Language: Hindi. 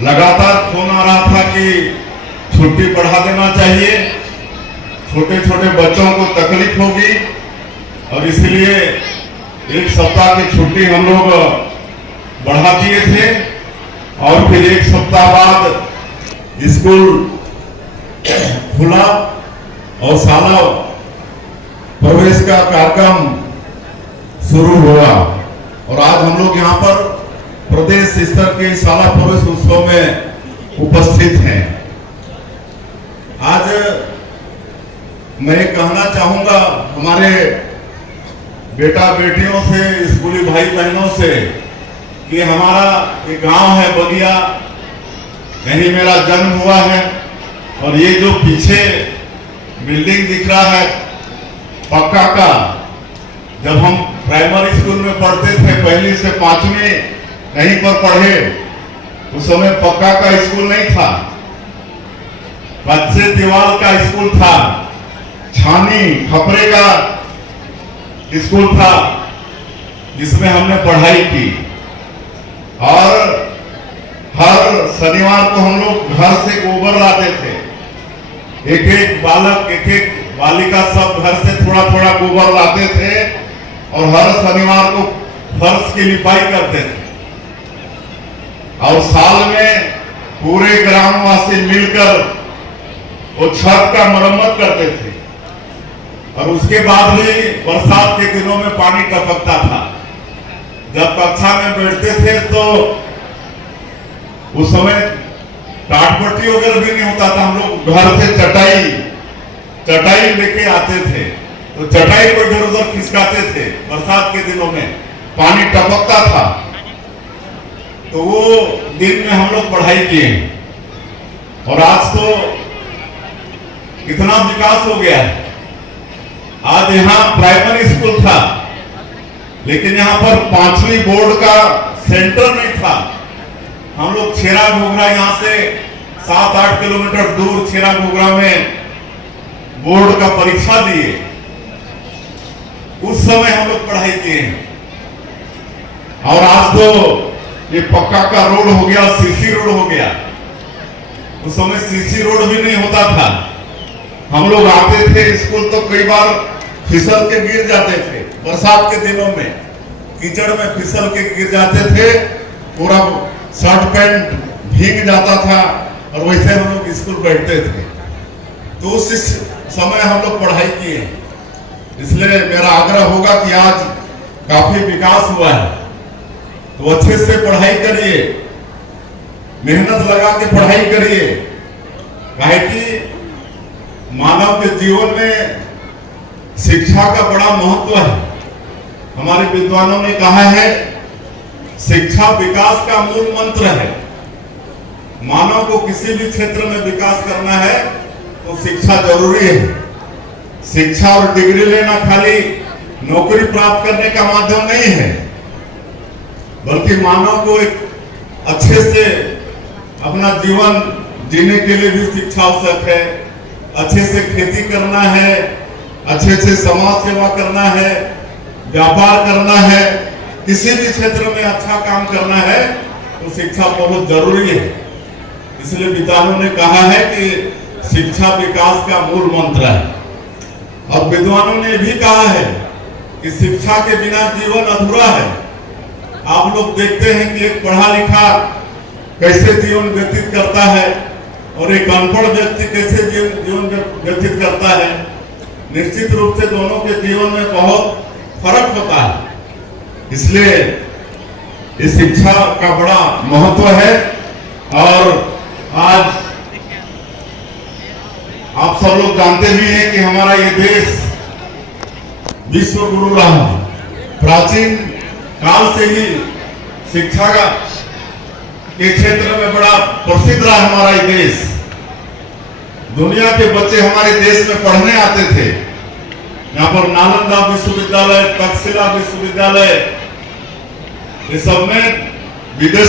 लगातार फोन आ रहा था कि छुट्टी बढ़ा देना चाहिए, छोटे छोटे बच्चों को तकलीफ होगी और इसलिए एक सप्ताह की छुट्टी हम लोग बढ़ा दिए थे और फिर एक सप्ताह बाद स्कूल खुला और शाला प्रवेश का कार्यक्रम शुरू हुआ और आज हम लोग यहाँ पर प्रदेश स्तर के शाला प्रवेश उत्सव में उपस्थित हैं। आज मैं कहना चाहूंगा हमारे बेटा बेटियों से, स्कूली भाई बहनों से कि हमारा एक गांव है बगिया, यहीं मेरा जन्म हुआ है और ये जो पीछे बिल्डिंग दिख रहा है पक्का का, जब हम प्राइमरी स्कूल में पढ़ते थे, पहली से पांचवी कहीं पर पढ़े, उस समय पक्का का स्कूल नहीं था, कच्चे दीवार का स्कूल था, छानी खपरे का स्कूल था जिसमें हमने पढ़ाई की और हर शनिवार को हम लोग घर से गोबर लाते थे। एक एक बालक, एक एक बालिका सब घर से थोड़ा थोड़ा गोबर लाते थे और हर शनिवार को फर्श की लिपाई करते थे और साल में पूरे ग्रामवासी मिलकर वो छत का मरम्मत करते थे और उसके बाद भी बरसात के दिनों में पानी टपकता था। जब कक्षा में बैठते थे तो उस समय टाटपट्टी वगैरह भी नहीं होता था, हम लोग घर से चटाई लेके आते थे तो चटाई को इधर उधर खिसकाते थे। बरसात के दिनों में पानी टपकता था तो वो दिन में हम लोग पढ़ाई किए और आज तो कितना विकास हो गया है। आज यहाँ प्राइमरी स्कूल था लेकिन यहाँ पर 5वीं बोर्ड का सेंटर नहीं था। हम लोग छेरा घोघरा यहाँ से 7-8 किलोमीटर दूर छेरा घोघरा में बोर्ड का परीक्षा दिए, उस समय हम लोग पढ़ाई किए और आज तो ये पक्का का रोड हो गया, सीसी रोड हो गया। उस समय सीसी रोड भी नहीं होता था। हम लोग आते थे स्कूल तो कई बार फिसल के गिर जाते थे, बरसात के दिनों में कीचड़ में फिसल के गिर जाते थे, पूरा शर्ट पैंट भीग जाता था और वैसे हम लोग स्कूल बैठते थे। तो उस समय हम लोग पढ़ाई किए, इसलिए मेरा आग्रह होगा कि आज काफी विकास हुआ है तो अच्छे से पढ़ाई करिए, मेहनत लगा के पढ़ाई करिए, काहे कि मानव के जीवन में शिक्षा का बड़ा महत्व है। हमारे विद्वानों ने कहा है शिक्षा विकास का मूल मंत्र है। मानव को किसी भी क्षेत्र में विकास करना है तो शिक्षा जरूरी है। शिक्षा और डिग्री लेना खाली नौकरी प्राप्त करने का माध्यम नहीं है, बल्कि मानव को एक अच्छे से अपना जीवन जीने के लिए भी शिक्षा आवश्यक है। अच्छे से खेती करना है, अच्छे से समाज सेवा करना है, व्यापार करना है, किसी भी क्षेत्र में अच्छा काम करना है तो शिक्षा बहुत जरूरी है। इसलिए विद्वानों ने कहा है कि शिक्षा विकास का मूल मंत्र है और विद्वानों ने भी कहा है कि शिक्षा के बिना जीवन अधूरा है। आप लोग देखते हैं कि एक पढ़ा लिखा कैसे जीवन व्यतीत करता है और एक अनपढ़ व्यक्ति कैसे जीवन व्यतीत करता है। निश्चित रूप से दोनों के जीवन में बहुत फर्क होता है, इसलिए इस शिक्षा का बड़ा महत्व है। और आज आप सब लोग जानते भी हैं कि हमारा ये देश विश्व गुरु रहा, प्राचीन काल से ही शिक्षा का के क्षेत्र में बड़ा प्रसिद्ध रहा हमारा ये देश। दुनिया के बच्चे हमारे देश में पढ़ने आते थे। यहाँ पर नालंदा विश्वविद्यालय, तक्षशिला विश्वविद्यालय, ये सब में विदेश